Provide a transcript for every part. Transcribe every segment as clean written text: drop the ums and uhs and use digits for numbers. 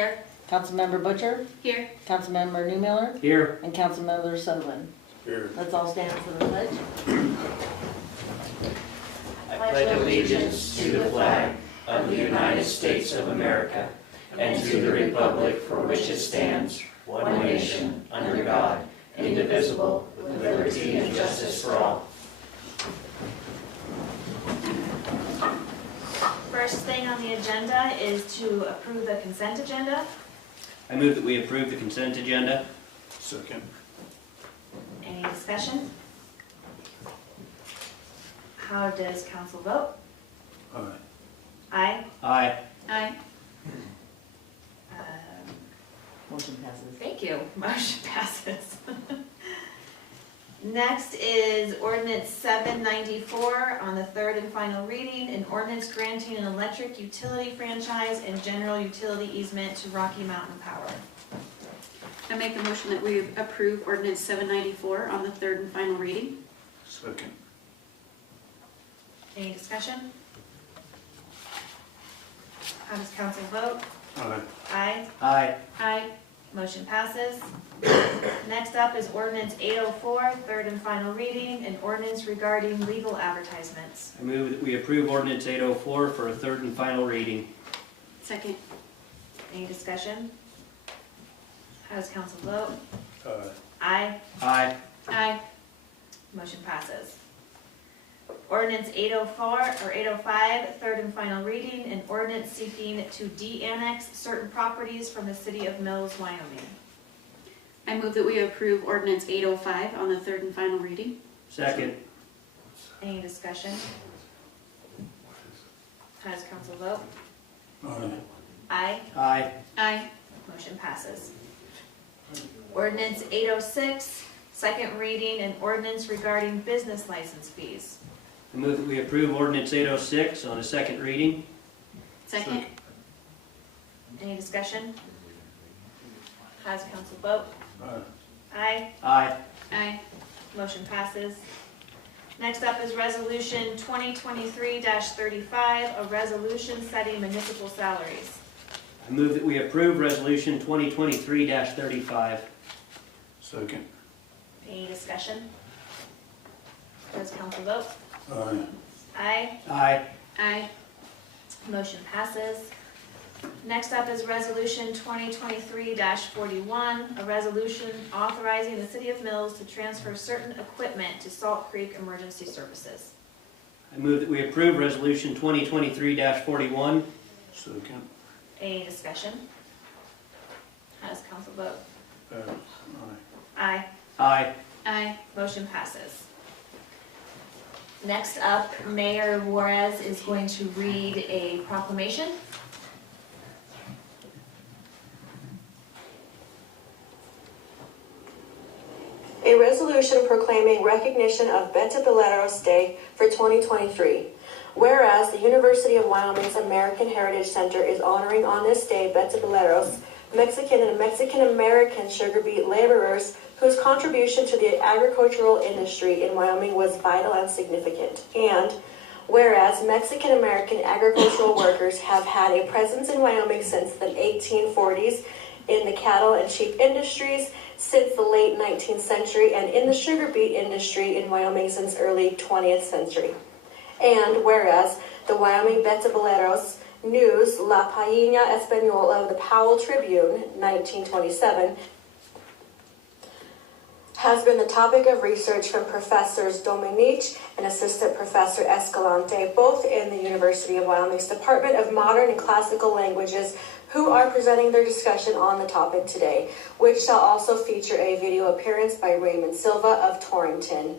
Here. Councilmember Butcher, Here. Councilmember Newmiller, Here. and Councilmember Sutherland. Here. Let's all stand for the pledge. I pledge allegiance to the flag of the United States of America and to the republic for which it stands, one nation, under God, indivisible, with liberty and justice for all. First thing on the agenda is to approve the consent agenda. I move that we approve the consent agenda. Second. Any discussion? How does council vote? Aye. Aye. Aye. Aye. Motion passes. Thank you. Motion passes. Next is ordinance 794 on the third and final reading, an ordinance granting an electric utility franchise and general utility easement to Rocky Mountain Power. I make the motion that we approve ordinance 794 on the third and final reading. Second. Any discussion? How does council vote? Aye. Aye. Aye. Aye. Motion passes. Next up is ordinance 804, third and final reading, an ordinance regarding legal advertisements. I move that we approve ordinance 804 for a third and final reading. Second. Any discussion? How does council vote? Aye. Aye. Aye. Aye. Motion passes. Ordinance 805, third and final reading, an ordinance seeking to de-annex certain properties from the city of Mills, Wyoming. I move that we approve ordinance 805 on the third and final reading. Second. Any discussion? How does council vote? Aye. Aye. Aye. Aye. Motion passes. Ordinance 806, second reading, an ordinance regarding business license fees. I move that we approve ordinance 806 on a second reading. Second. Any discussion? How does council vote? Aye. Aye. Aye. Aye. Motion passes. Next up is resolution 2023-35, a resolution setting municipal salaries. I move that we approve resolution 2023-35. Second. Any discussion? How does council vote? Aye. Aye. Aye. Aye. Motion passes. Next up is resolution 2023-41, a resolution authorizing the city of Mills to transfer certain equipment to Salt Creek Emergency Services. I move that we approve resolution 2023-41. Second. Any discussion? How does council vote? Aye. Aye. Aye. Aye. Motion passes. Next up, Mayor Juarez is going to read a proclamation. A resolution proclaiming recognition of Beta Beleros Day for 2023. Whereas the University of Wyoming's American Heritage Center is honoring on this day Beta Beleros, Mexican and Mexican-American sugar beet laborers whose contribution to the agricultural industry in Wyoming was vital and significant. And whereas Mexican-American agricultural workers have had a presence in Wyoming since the 1840s in the cattle and sheep industries, since the late 19th century, and in the sugar beet industry in Wyoming since early 20th century. And whereas the Wyoming Beta Beleros News, La Página Española of the Powell Tribune, 1927, has been the topic of research from Professors Domenech and Assistant Professor Escalante, both in the University of Wyoming's Department of Modern and Classical Languages, who are presenting their discussion on the topic today, which shall also feature a video appearance by Raymond Silva of Torrington,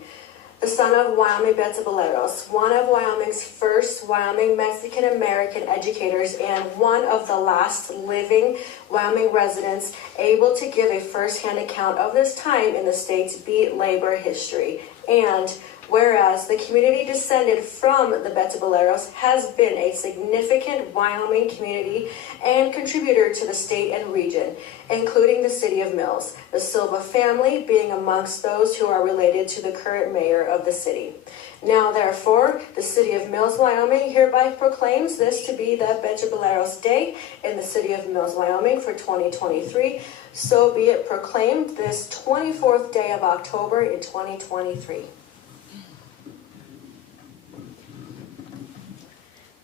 the son of Wyoming Beta Beleros, one of Wyoming's first Wyoming Mexican-American educators and one of the last living Wyoming residents able to give a first-hand account of this time in the state's beet labor history. And Whereas the community descended from the Betaboleros has been a significant Wyoming community and contributor to the state and region, including the city of Mills, the Silva family being amongst those who are related to the current mayor of the city. Now, therefore, the city of Mills, Wyoming hereby proclaims this to be the Betaboleros Day in the city of Mills, Wyoming for 2023. So be it proclaimed this 24th day of October in 2023.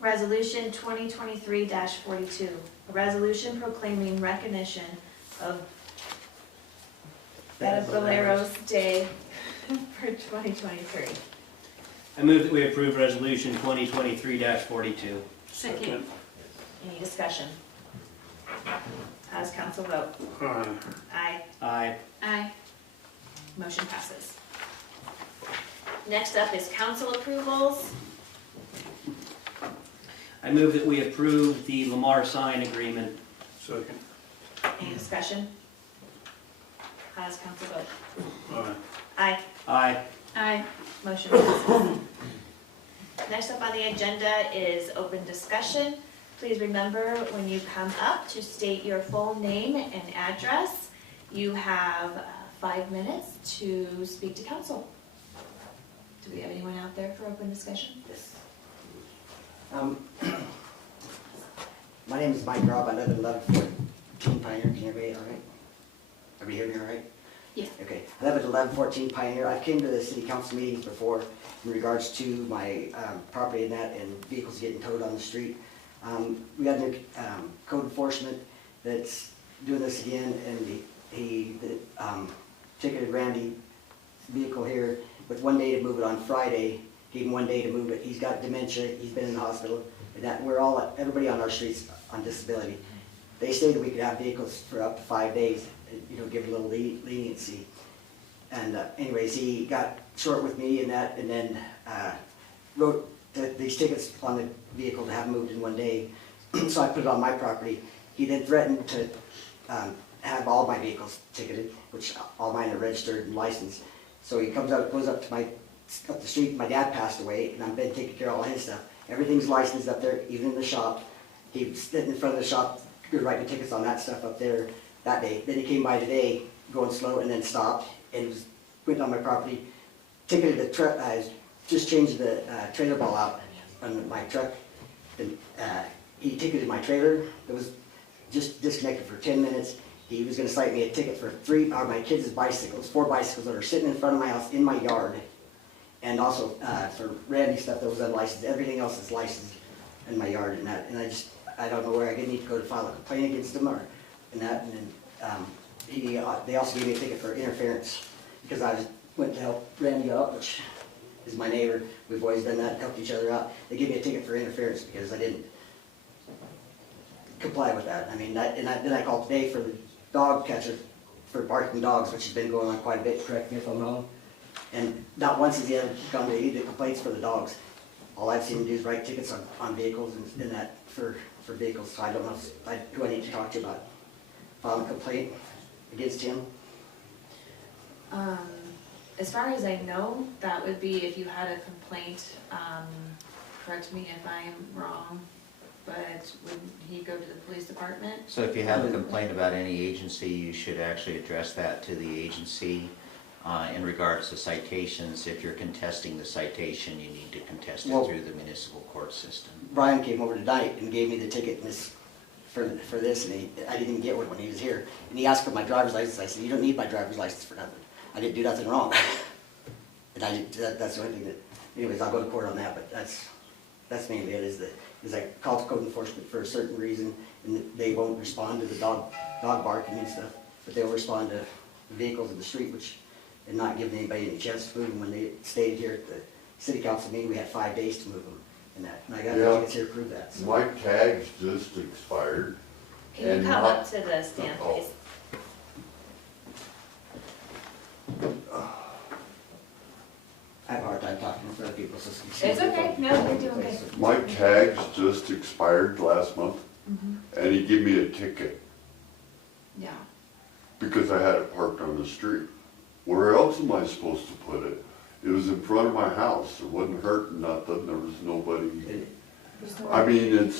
Resolution 2023-42, a resolution proclaiming recognition of Betaboleros Day for 2023. I move that we approve resolution 2023-42. Second. Any discussion? How does council vote? Aye. Aye. Aye. Aye. Motion passes. Next up is council approvals. I move that we approve the Lamar sign agreement. Second. Any discussion? How does council vote? Aye. Aye. Aye. Aye. Motion passes. Next up on the agenda is open discussion. Please remember when you come up to state your full name and address. You have 5 minutes to speak to council. Do we have anyone out there for open discussion? Yes. My name is Mike Robb. I live at 1114 Pioneer. Can everybody all right? Everybody hear me all right? Yeah. Okay. I live at 1114 Pioneer. I came to the city council meetings before in regards to my property and that, and vehicles getting towed on the street. We got new code enforcement that's doing this again, and he ticketed Randy's vehicle here with 1 day to move it on Friday. Gave him 1 day to move it. He's got dementia. He's been in the hospital. And that everybody on our streets on disability. They stated we could have vehicles for up to 5 days, give a little leniency. And anyways, he got short with me and that, and then wrote these tickets on the vehicle to have moved in 1 day. So I put it on my property. He then threatened to have all my vehicles ticketed, which all mine are registered and licensed. So he goes up the street. My dad passed away, and I've been taking care of all his stuff. Everything's licensed up there, even in the shop. He was sitting in front of the shop, writing tickets on that stuff up there that day. Then he came by today, going slow, and then stopped, and went on my property, ticketed the truck, just changed the trailer ball out on my truck. And he ticketed my trailer that was just disconnected for 10 minutes. He was gonna cite me a ticket for my kids' bicycles, 4 bicycles that are sitting in front of my house in my yard. And also for Randy stuff that was unlicensed. Everything else is licensed in my yard and that. And I don't know where I need to go to file a complaint against him or and that. And then they also gave me a ticket for interference because I went to help Randy out, which is my neighbor. We've always done that, helped each other out. They gave me a ticket for interference because I didn't comply with that. I mean, then I called today for the dog catcher for barking dogs, which has been going on quite a bit. Correct me if I'm wrong. And not once has he ever come to any of the complaints for the dogs. All I've seen him do is write tickets on vehicles and that for vehicles. So I don't know who I need to talk to about filing a complaint against him. As far as I know, that would be if you had a complaint, correct me if I'm wrong, but would he go to the police department? So if you have a complaint about any agency, you should actually address that to the agency. In regards to citations, if you're contesting the citation, you need to contest it through the municipal court system. Brian came over tonight and gave me the ticket for this, and I didn't even get one when he was here. And he asked for my driver's license. I said, "You don't need my driver's license for nothing. I didn't do nothing wrong." And that's the only thing that, anyways, I'll go to court on that, but that's mainly it, is I called code enforcement for a certain reason, and they won't respond to the dog barking and stuff, but they'll respond to vehicles in the street, and not giving anybody any chance to move them. When they stayed here at the city council meeting, we had 5 days to move them, and I got tickets here to prove that. So. My tag's just expired. Can you And come not- up to the stand, Oh. please? I have a hard time talking in front of people, so. It's okay, no, you're doing good. My tag's just expired last month, and he gave me a ticket Yeah. because I had it parked on the street. Where else am I supposed to put it? It was in front of my house. It wasn't hurting nothing. There was nobody. I mean,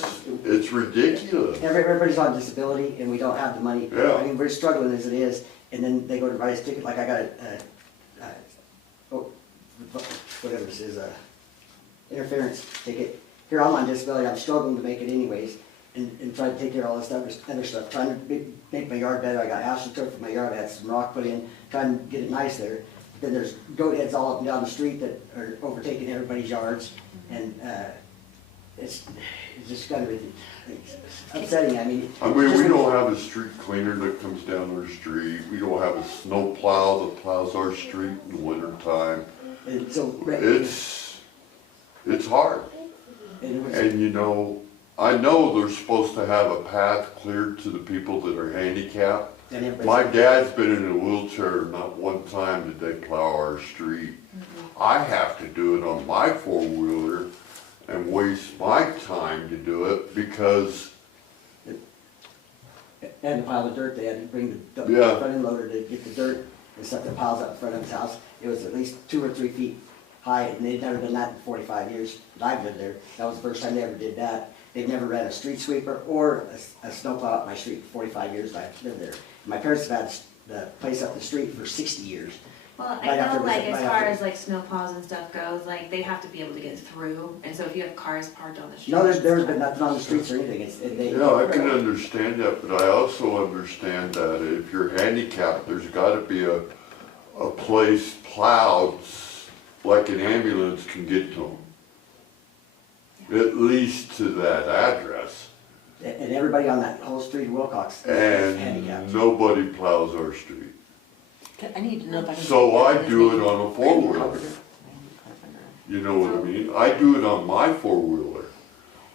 it's ridiculous. Everybody's on disability and we don't have the money. Yeah. I mean, we're struggling as it is, and then they go to write us a ticket, like I got whatever this is, interference ticket. Here, I'm on disability, I'm struggling to make it anyways, and trying to take care of all this other stuff, trying to make my yard better. I got astroturf for my yard, I had some rock put in, trying to get it nice there. Then there's goat heads all up and down the street that are overtaking everybody's yards, and it's just kind of upsetting. I mean, we don't have a street cleaner that comes down our street. We don't have a snow plow that plows our street in the winter time. and so, It's hard. and it was, And you know, I know they're supposed to have a path cleared to the people that are handicapped. and everybody's. My dad's been in a wheelchair, not one time did they plow our street. I have to do it on my four-wheeler and waste my time to do it because, And the pile of dirt, they had to bring the Yeah. front end loader to get the dirt and stuff that piles up in front of his house. It was at least 2 or 3 feet high, and they'd never done that in 45 years that I've lived there. That was the first time they ever did that. They've never ran a street sweeper or a snowplow up my street for 45 years that I've lived there. My parents have had the place up the street for 60 years. Well, Right I after know, it was- like, as right far after- as like snow plows and stuff goes, like, they have to be able to get through, and so if you have cars parked on the street. No, there's been nothing on the streets or anything. yeah, I can understand that, but I also understand that if you're handicapped, there's gotta be a place plowed like an ambulance can get to them. At least to that address. And everybody on that whole street of Wilcox is handicapped. And nobody plows our street. I need to know if I can. So I do it on a four-wheeler. You know what I mean? I do it on my four-wheeler.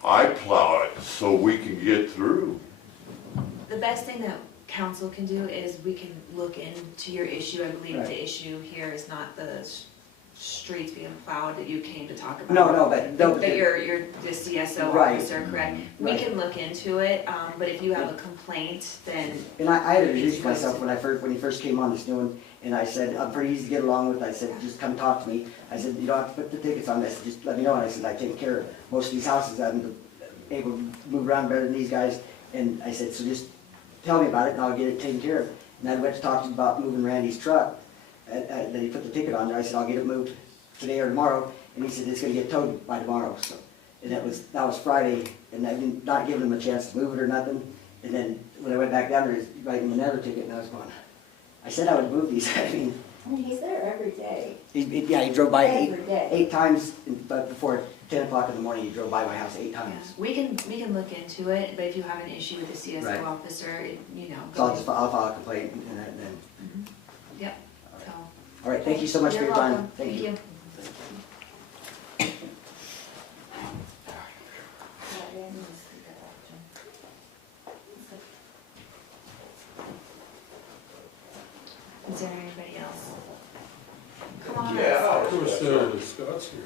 I plow it so we can get through. The best thing that council can do is we can look into your issue. I believe Right. the issue here is not the streets being plowed that you came to talk about. No, but. But you're the CSO Right. officer, correct? We Right. can look into it, but if you have a complaint, then, And I had introduced myself when he first came on this new one, and I said, I'm pretty easy to get along with. I said, just come talk to me. I said, you don't have to put the tickets on this, just let me know. And I said, I take care of most of these houses. I'm able to move around better than these guys. And I said, so just tell me about it and I'll get it taken care of. And I went to talk to him about moving Randy's truck, that he put the ticket on there. I said, I'll get it moved today or tomorrow. And he said, it's gonna get towed by tomorrow, so. And that was Friday, and I didn't, not giving him a chance to move it or nothing. And then when I went back down there, he's writing another ticket, and I was going, I said I would move these. I mean, He's there every day. he drove by Every day. eight times, but before 10 o'clock in the morning, he drove by my house 8 yeah, times. we can look into it, but if you have an issue with the CSO Right. officer, you know. So I'll file a complaint, and then, Yep, so. all right, thank you so much for You're your time. welcome. Thank you. Is there anybody else? Come on. Of course, Scott's here.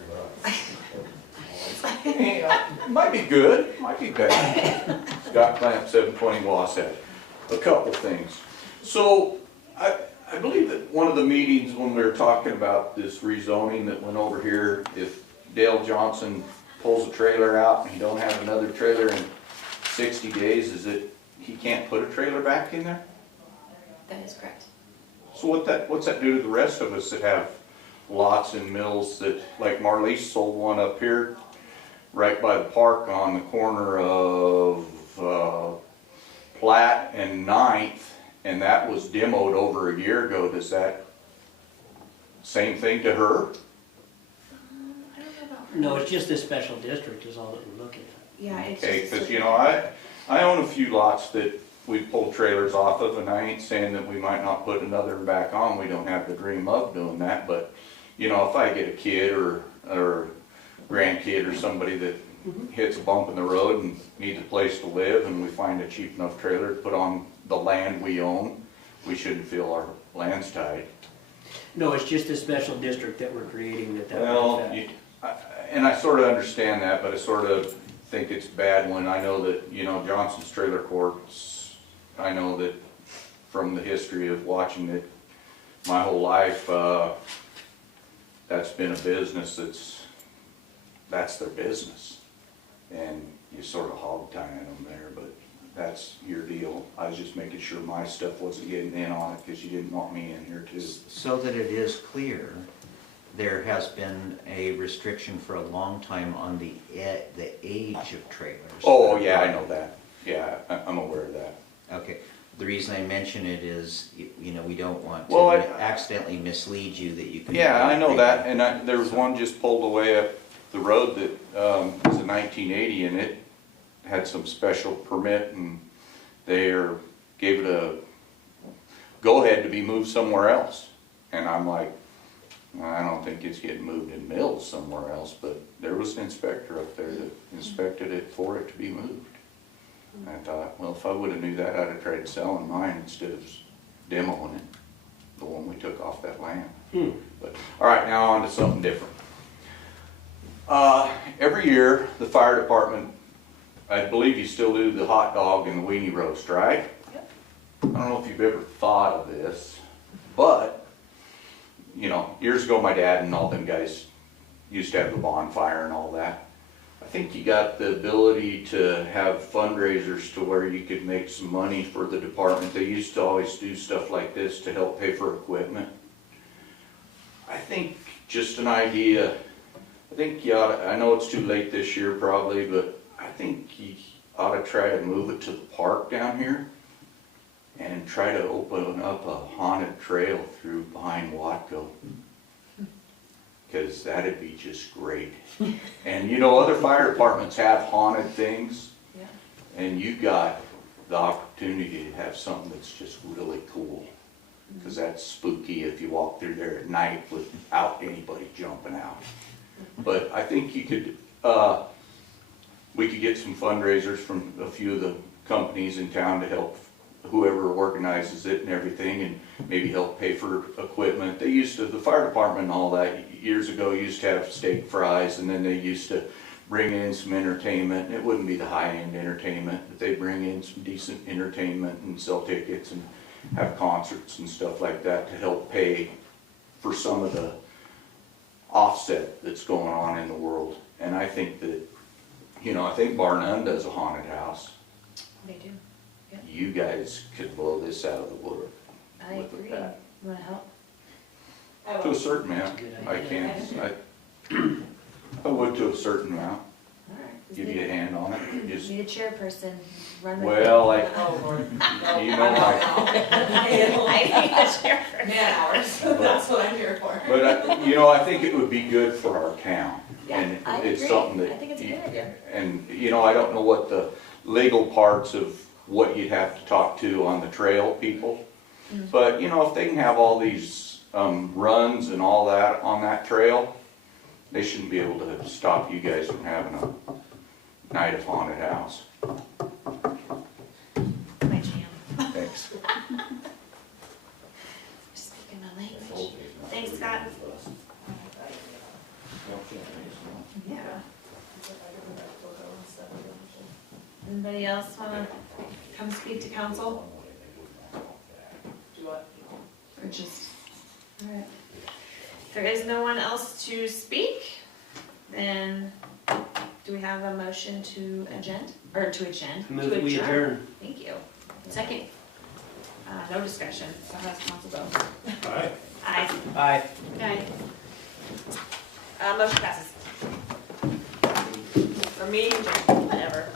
Might be good, might be bad. Scott Clamp, 720 Wasatch. A couple things. So, I believe that one of the meetings when we were talking about this rezoning that went over here, if Dale Johnson pulls a trailer out and he don't have another trailer in 60 days, is it, he can't put a trailer back in there? That is correct. So what's that do to the rest of us that have lots and mills that, like Marlies sold one up here right by the park on the corner of Platt and 9th, and that was demoed over a year ago. Does that same thing to her? I don't know about. No, it's just this special district is all that we're looking at. Yeah, it's Okay, just. because you know, I own a few lots that we pulled trailers off of, and I ain't saying that we might not put another one back on. We don't have the dream of doing that, but you know, if I get a kid or grandkid or somebody that hits a bump in the road and needs a place to live, and we find a cheap enough trailer to put on the land we own, we shouldn't feel our land's tied. No, it's just a special district that we're creating that would Well, affect. and I sort of understand that, but I sort of think it's bad when I know that, you know, Johnson's Trailer Courts, I know that from the history of watching it my whole life, that's been a business that's their business. And you sort of hog tying them there, but that's your deal. I was just making sure my stuff wasn't getting in on it because you didn't want me in here too. So that it is clear, there has been a restriction for a long time on the age of trailers. Oh, yeah, I know that. Yeah, I'm aware of that. Okay, the reason I mention it is, you know, we don't want to Well, accidentally mislead you that you can. Yeah, I know that, and there was one just pulled away up the road that was a 1980, and it had some special permit, and they gave it a go-ahead to be moved somewhere else. And I'm like, I don't think it's getting moved in Mills somewhere else, but there was an inspector up there that inspected it for it to be moved. And I thought, well, if I would have knew that, I'd have tried selling mine instead of demoing it, the one we took off that land. But, all right, now on to something different. Every year, the fire department, I believe you still do the hot dog and the weenie roast, right? Yep. I don't know if you've ever thought of this, but, you know, years ago my dad and all them guys used to have the bonfire and all that. I think you got the ability to have fundraisers to where you could make some money for the department. They used to always do stuff like this to help pay for equipment. I think just an idea, I think you ought to, I know it's too late this year probably, but I think you ought to try to move it to the park down here and try to open up a haunted trail through behind Watco. Because that'd be just great. And you know, other fire departments have haunted things. Yeah. And you got the opportunity to have something that's just really cool. Because that's spooky if you walk through there at night without anybody jumping out. But I think you could, we could get some fundraisers from a few of the companies in town to help whoever organizes it and everything, and maybe help pay for equipment. They used to, the fire department and all that years ago used to have steak fries, and then they used to bring in some entertainment. And it wouldn't be the high-end entertainment, but they'd bring in some decent entertainment and sell tickets and have concerts and stuff like that to help pay for some of the offset that's going on in the world. And I think that, you know, I think Bar None does a haunted house. They do. Yep. You guys could blow this out of the water. I with agree. that. You wanna help? To a certain amount, I can. I would to a certain amount. All right. Give you a hand on it. Just, Need a chairperson. Run with well, like, Oh, Lord. No, you know, like, I need a chairperson. Man hours, that's what I'm here for. but you know, I think it would be good for our town. Yeah, And I it's agree. something that. I think it's a good idea. And, you know, I don't know what the legal parts of what you'd have to talk to on the trail people. But, you know, if they can have all these runs and all that on that trail, they shouldn't be able to stop you guys from having a night of haunted house. My jam. Thanks. Speaking my language. Thanks, Scott. Yeah. Anybody else wanna come speak to council? Or just, alright. If there is no one else to speak, then do we have a motion to adjourn? Or to adjourn? Move that we adjourn. Thank you. Second. No discussion. So how's council vote? Aye. Aye. Aye. Okay. Motion passes. For me, whatever.